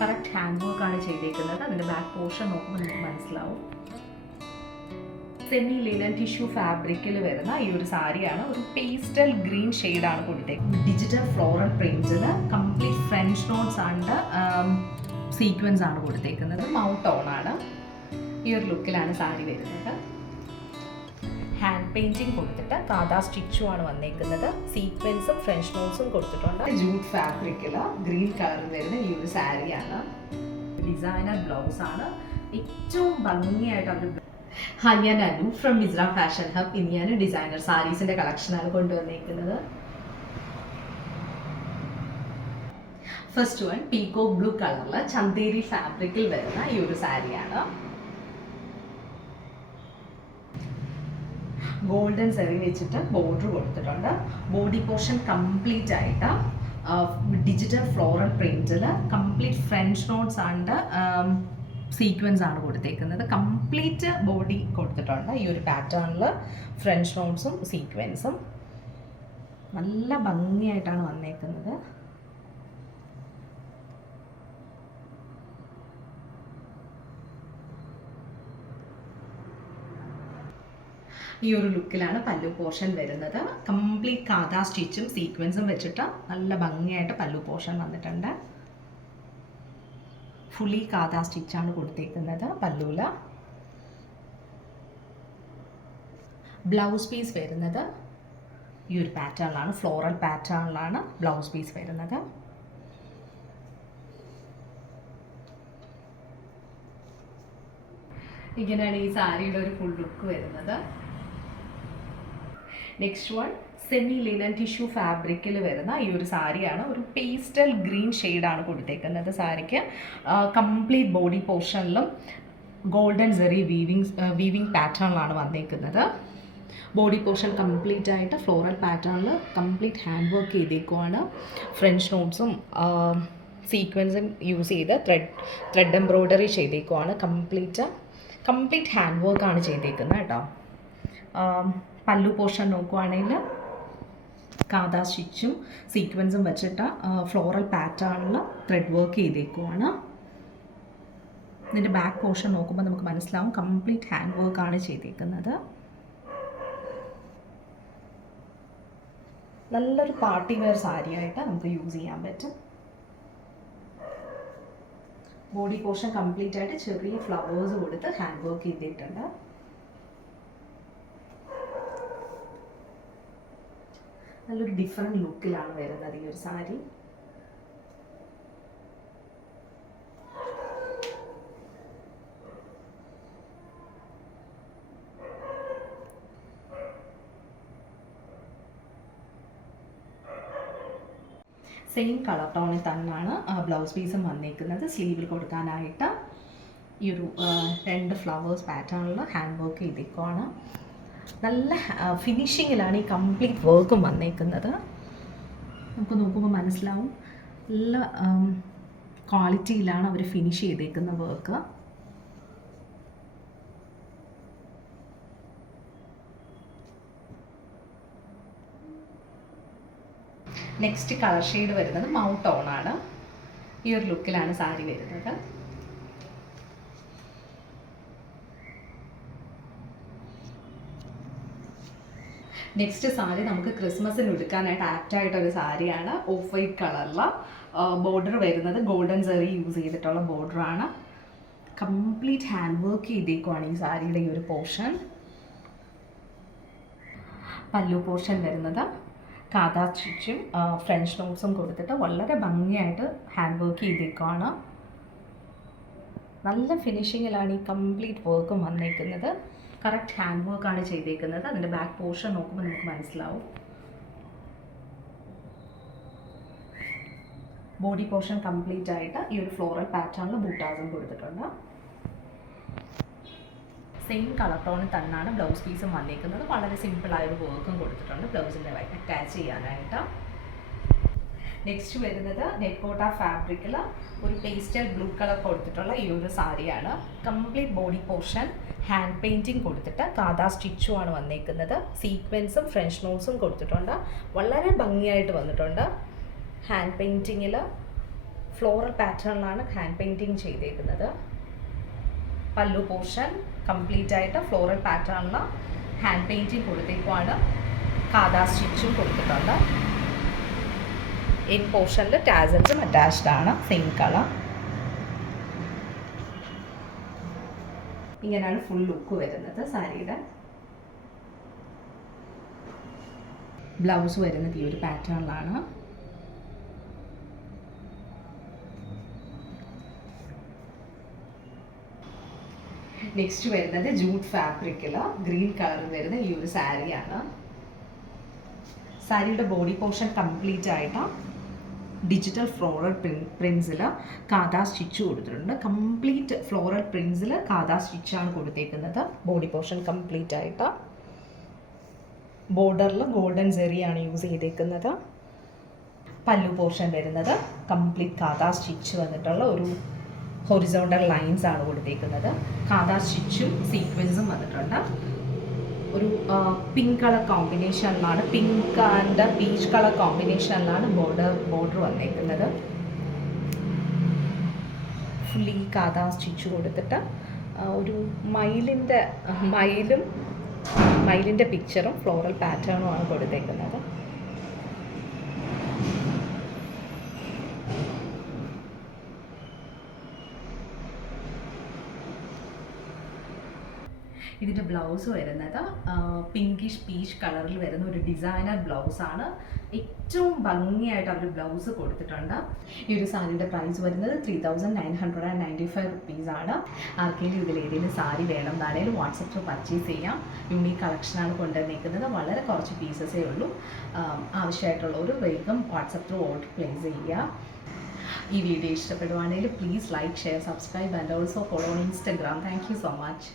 Correct hand വർക്കാണ് ചെയ്തേക്കുന്നത്. അതിൻ്റെ ബാക്ക് പോർഷൻ നോക്കുമ്പോൾ നമുക്ക് മനസ്സിലാവും. സെമി ലിനൻ ടിഷ്യൂ ഫാബ്രിക്കിൽ വരുന്ന ഈ ഒരു സാരിയാണ്. ഒരു പേസ്റ്റൽ ഗ്രീൻ ഷെയ്ഡാണ് കൊടുത്തേക്കുന്നത്. ഡിജിറ്റൽ ഫ്ലോറൽ പ്രിന്റിൽ complete French knots and sequins ആണ് കൊടുത്തേക്കുന്നത്. മൗത്ത് ഓൺ ആണ്. ഈ ഒരു ലുക്കിലാണ് സാരി വരുന്നത്. ഹാൻഡ് പെയിൻറ്റിങ് കൊടുത്തിട്ട് കാതാ സ്റ്റിച്ചും ആണ് വന്നേക്കുന്നത്. സീക്വൻസും ഫ്രഞ്ച് നോട്ട്സും കൊടുത്തിട്ടുണ്ട്. ജൂട്ട് ഫാബ്രിക്കിൽ ഗ്രീൻ കളർ വരുന്ന ഈ ഒരു സാരിയാണ്. ഡിസൈനർ ബ്ലൗസ് ആണ്. ഏറ്റവും ഭംഗിയായിട്ട് അവർ ഞാൻ അനു ഫ്രം മിസ്ര ഫാഷൻ ഹബ്. ഇനി ഞാൻ ഡിസൈനർ സാരീസിന്റെ കളക്ഷനാണ് കൊണ്ടുവന്നേക്കുന്നത്. ഫസ്റ്റ് വൺ പീക്കോ ബ്ലൂ കളറിൽ ചന്തേരി ഫാബ്രിക്കിൽ വരുന്ന ഈ ഒരു സാരിയാണ്. ഗോൾഡൻ സെറി വെച്ചിട്ട് ബോർഡർ കൊടുത്തിട്ടുണ്ട്. ബോഡി പോർഷൻ കംപ്ലീറ്റ് ആയിട്ട് ഡിജിറ്റൽ ഫ്ലോറൽ പ്രിന്റിൽ complete French knots and sequins ആണ് കൊടുത്തേക്കുന്നത്. കംപ്ലീറ്റ് ബോഡി കൊടുത്തിട്ടുണ്ട്. ഈ ഒരു പാറ്റേണിൽ ഫ്രഞ്ച് നോട്ട്സും സീക്വൻസും നല്ല ഭംഗിയായിട്ടാണ് വന്നേക്കുന്നത്. ഈ ഒരു ലുക്കിലാണ് പല്ലു പോർഷൻ വരുന്നത്. കംപ്ലീറ്റ് കാതാ സ്റ്റിച്ചും സീക്വൻസും വെച്ചിട്ട് നല്ല ഭംഗിയായിട്ട് പല്ലു പോർഷൻ വന്നിട്ടുണ്ട്. ഫുള്ളി കാതാ സ്റ്റിച്ചാണ് കൊടുത്തേക്കുന്നത് പല്ലൂല. ബ്ലൗസ് പീസ് വരുന്നത് ഈ ഒരു പാറ്റേണിലാണ്, ഫ്ലോറൽ പാറ്റേണിലാണ് ബ്ലൗസ് പീസ് വരുന്നത്. ഇങ്ങനെയാണ് ഈ സാരിയുടെ ഒരു ഫുൾ ലുക്ക് വരുന്നത്. Next one semi linen tissue ഫാബ്രിക്കിൽ വരുന്ന ഈ ഒരു സാരിയാണ്. ഒരു പേസ്റ്റൽ ഗ്രീൻ ഷെയ്ഡാണ് കൊടുത്തേക്കുന്നത് സാരിക്ക്. കംപ്ലീറ്റ് ബോഡി പോർഷനിലും ഗോൾഡൻ സെറി വീവിങ് പാറ്റേണിലാണ് വന്നേക്കുന്നത്. ബോഡി പോർഷൻ കംപ്ലീറ്റ് ആയിട്ട് ഫ്ലോറൽ പാറ്റേണിൽ കംപ്ലീറ്റ് ഹാൻഡ് വർക്ക് ചെയ്തേക്കുവാണ്. ഫ്രഞ്ച് നോട്ട്സും സീക്വൻസും യൂസ് ചെയ്ത് ത്രെഡ് എംബ്രോയ്ഡറി ചെയ്തേക്കുവാണ്. കംപ്ലീറ്റ് ഹാൻഡ് വർക്കാണ് ചെയ്തേക്കുന്നത് കേട്ടോ. പല്ലു പോർഷൻ നോക്കുവാണെങ്കിൽ കാതാ സ്റ്റിച്ചും സീക്വൻസും വെച്ചിട്ട് ഫ്ലോറൽ പാറ്റേണിൽ ത്രെഡ് വർക്ക് ചെയ്തേക്കുവാണ്. ഇതിൻ്റെ ബാക്ക് പോർഷൻ നോക്കുമ്പോൾ നമുക്ക് മനസ്സിലാവും കംപ്ലീറ്റ് ഹാൻഡ് വർക്കാണ് ചെയ്തേക്കുന്നത്. നല്ലൊരു പാർട്ടി വെയർ സാരിയായിട്ട് നമുക്ക് യൂസ് ചെയ്യാൻ പറ്റും. ബോഡി പോർഷൻ കംപ്ലീറ്റ് ആയിട്ട് ചെറിയ ഫ്ലവേഴ്സ് കൊടുത്ത് ഹാൻഡ് വർക്ക് ചെയ്തിട്ടുണ്ട്. നല്ലൊരു ഡിഫറെൻറ്റ് ലുക്കിലാണ് വരുന്നത് ഈ ഒരു സാരി. സെയിം കളർ ടോണിൽ തന്നെയാണ് ബ്ലൗസ് പീസും വന്നേക്കുന്നത്. സ്ലീവിൽ കൊടുക്കാനായിട്ട് ഈ ഒരു 2 ഫ്ലവേഴ്സ് പാറ്റേണിൽ ഹാൻഡ് വർക്ക് ചെയ്തേക്കുവാണ്. നല്ല ഫിനിഷിങ്ങിലാണ് ഈ കംപ്ലീറ്റ് വർക്കും വന്നേക്കുന്നത്. നമുക്ക് നോക്കുമ്പോൾ മനസ്സിലാവും നല്ല ക്വാളിറ്റിയിലാണ് അവർ ഫിനിഷ് ചെയ്തേക്കുന്ന വർക്ക്. നെക്സ്റ്റ് കളർ ഷെയ്ഡ് വരുന്നത് മൗത്ത് ഓൺ ആണ്. ഈ ഒരു ലുക്കിലാണ് സാരി വരുന്നത്. നെക്സ്റ്റ് സാരി നമുക്ക് ക്രിസ്മസിന് എടുക്കാനായിട്ട് ആപ്റ്റായിട്ടൊരു സാരിയാണ്. ഓഫ് വൈറ്റ് കളറിൽ ബോർഡർ വരുന്നത് ഗോൾഡൻ സെറി യൂസ് ചെയ്തിട്ടുള്ള ബോർഡറാണ്. കംപ്ലീറ്റ് ഹാൻഡ് വർക്ക് ചെയ്തേക്കുവാണ് ഈ സാരിയുടെ ഈ ഒരു പോർഷൻ. പല്ലു പോർഷൻ വരുന്നത് കാതാ സ്റ്റിച്ചും ഫ്രഞ്ച് നോട്ട്സും കൊടുത്തിട്ട് വളരെ ഭംഗിയായിട്ട് ഹാൻഡ് വർക്ക് ചെയ്തേക്കുവാണ്. നല്ല ഫിനിഷിങ്ങിലാണ് ഈ കംപ്ലീറ്റ് വർക്കും വന്നേക്കുന്നത്. കറക്റ്റ് ഹാൻഡ് വർക്കാണ് ചെയ്തേക്കുന്നത്. അതിൻ്റെ ബാക്ക് പോർഷൻ നോക്കുമ്പോൾ നമുക്ക് മനസ്സിലാവും. ബോഡി പോർഷൻ കംപ്ലീറ്റ് ആയിട്ട് ഈ ഒരു ഫ്ലോറൽ പാറ്റേണിൽ ബൂട്ടാസും കൊടുത്തിട്ടുണ്ട്. സെയിം കളർ ടോണിൽ തന്നെയാണ് ബ്ലൗസ് പീസും വന്നേക്കുന്നത്. വളരെ സിമ്പിളായൊരു വർക്കും കൊടുത്തിട്ടുണ്ട് ബ്ലൗസിൻ്റെ അറ്റാച്ച് ചെയ്യാനായിട്ട്. നെക്സ്റ്റ് വരുന്നത് നെറ്റ്കോട്ട ഫാബ്രിക്കിൽ ഒരു പേസ്റ്റൽ ബ്ലൂ കളർ കൊടുത്തിട്ടുള്ള ഈ ഒരു സാരിയാണ്. Complete body portion hand painting കൊടുത്തിട്ട് കാതാ സ്റ്റിച്ചുമാണ് വന്നേക്കുന്നത്. സീക്വൻസും ഫ്രഞ്ച് നോട്ട്സും കൊടുത്തിട്ടുണ്ട്. വളരെ ഭംഗിയായിട്ട് വന്നിട്ടുണ്ട്. ഹാൻഡ് പെയിൻറ്റിങ്ങിൽ ഫ്ലോറൽ പാറ്റേണിലാണ് ഹാൻഡ് പെയിൻറ്റിങ് ചെയ്തേക്കുന്നത്. പല്ലു പോർഷൻ കംപ്ലീറ്റ് ആയിട്ട് ഫ്ലോറൽ പാറ്റേണിൽ ഹാൻഡ് പെയിൻറ്റിങ് കൊടുത്തേക്കുവാണ്. കാതാ സ്റ്റിച്ചും കൊടുത്തിട്ടുണ്ട്. ഇൻ പോർഷനിൽ ടാസൽസും അറ്റാച്ച്ഡ് ആണ്, സെയിം കളർ. ഇങ്ങനെയാണ് ഫുൾ ലുക്ക് വരുന്നത് സാരിയുടെ. ബ്ലൗസ് വരുന്നത് ഈ ഒരു പാറ്റേണിലാണ്. നെക്സ്റ്റ് വരുന്നത് ജൂട്ട് ഫാബ്രിക്കിൽ ഗ്രീൻ കളർ വരുന്ന ഈ ഒരു സാരിയാണ്. സാരിയുടെ ബോഡി പോർഷൻ കംപ്ലീറ്റ് ആയിട്ട് ഡിജിറ്റൽ ഫ്ലോറൽ പ്രിൻസിൽ കാതാ സ്റ്റിച്ച് കൊടുത്തിട്ടുണ്ട്. കംപ്ലീറ്റ് ഫ്ലോറൽ പ്രിൻസിൽ കാതാ സ്റ്റിച്ചാണ് കൊടുത്തേക്കുന്നത്. ബോഡി പോർഷൻ കംപ്ലീറ്റ് ആയിട്ട് ബോർഡറിൽ ഗോൾഡൻ സെറിയാണ് യൂസ് ചെയ്തേക്കുന്നത്. പല്ലു പോർഷൻ വരുന്നത് കംപ്ലീറ്റ് കാതാ സ്റ്റിച്ച് വന്നിട്ടുള്ള ഒരു ഹൊറിസോണ്ടൽ ലൈൻസ് ആണ് കൊടുത്തേക്കുന്നത്. കാതാ സ്റ്റിച്ചും സീക്വൻസും വന്നിട്ടുണ്ട്. ഒരു പിങ്ക് കളർ കോമ്പിനേഷനിലാണ്, പിങ്ക് ആൻഡ് പീച്ച് കളർ കോമ്പിനേഷനിലാണ് ബോർഡർ വന്നേക്കുന്നത്. ഫുള്ളി കാതാ സ്റ്റിച്ച് കൊടുത്തിട്ട് ഒരു മയിലിൻ്റെ പിക്ചറും ഫ്ലോറൽ പാറ്റേണുമാണ് കൊടുത്തേക്കുന്നത്. ഇതിൻ്റെ ബ്ലൗസ് വരുന്നത് പിങ്കിഷ് പീച്ച് കളറിൽ വരുന്ന ഒരു ഡിസൈനർ ബ്ലൗസാണ്. ഏറ്റവും ഭംഗിയായിട്ട് അവർ ബ്ലൗസ് കൊടുത്തിട്ടുണ്ട്. ഈ ഒരു സാരിയുടെ പ്രൈസ് വരുന്നത് 3995 റുപ്പീസാണ്. ആർക്കെങ്കിലും ഇതിലേതെങ്കിലും സാരി വേണം എന്നാണേലും വാട്സപ്പ് ത്രൂ പർച്ചേസ് ചെയ്യാം. യൂണീക്ക് കളക്ഷനാണ് കൊണ്ടുവന്നിരിക്കുന്നത്. വളരെ കുറച്ച് പീസസേ ഉള്ളൂ. ആവശ്യമായിട്ടുള്ളവർ വേഗം വാട്സപ്പ് ത്രൂ ഓർഡർ പ്ലേസ് ചെയ്യുക. ഈ വീഡിയോ ഇഷ്ടപ്പെടുവാണെങ്കിൽ please like, share, subscribe and also follow on Instagram. Thank you so much.